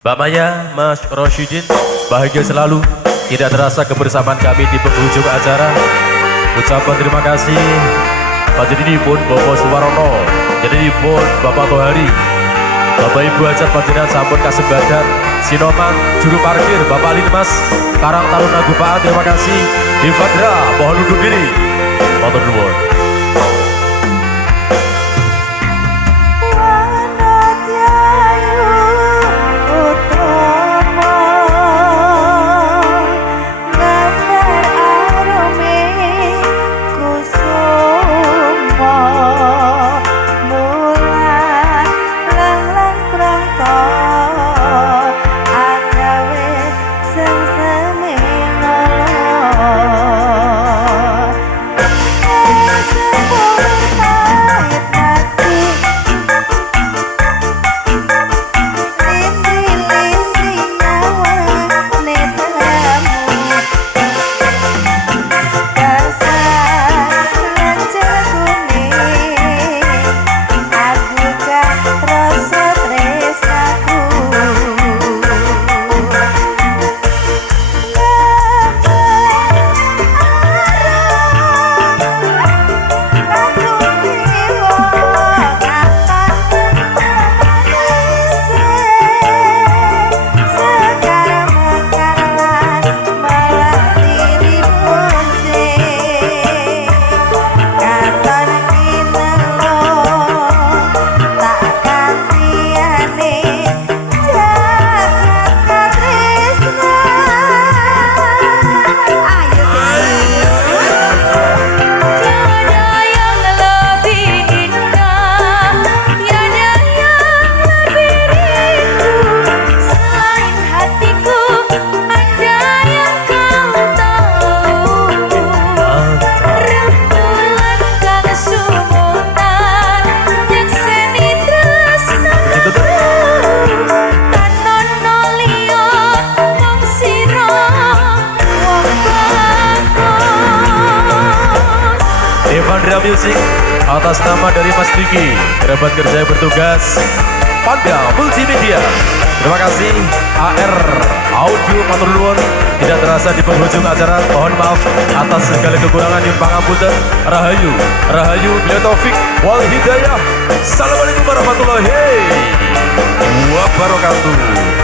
Mbak Maya, Mas Rosyidin, bahagia selalu. Tidak terasa kebersamaan kami di penghujung acara. Ucapan terima kasih panjenenganipun Bapak Suwarono, panjenenganipun Bapak Tohari, Bapak Ibu Hajat panjenengan sampun kasembadan Sinoman, juru parkir Bapak Linmas, Karang Taruna Gupaan, terima kasih. Divadra, mohon undur diri. Matur nuwun. Devandra Music atas nama dari Mas Diki, kerabat kerja yang bertugas Panda Multimedia. Terima kasih AR Audio matur nuwun. Tidak terasa di penghujung acara, mohon maaf atas segala kekurangan yang pangapunten. Rahayu, Rahayu, bila taufik wal hidayah. Assalamualaikum warahmatullahi wabarakatuh.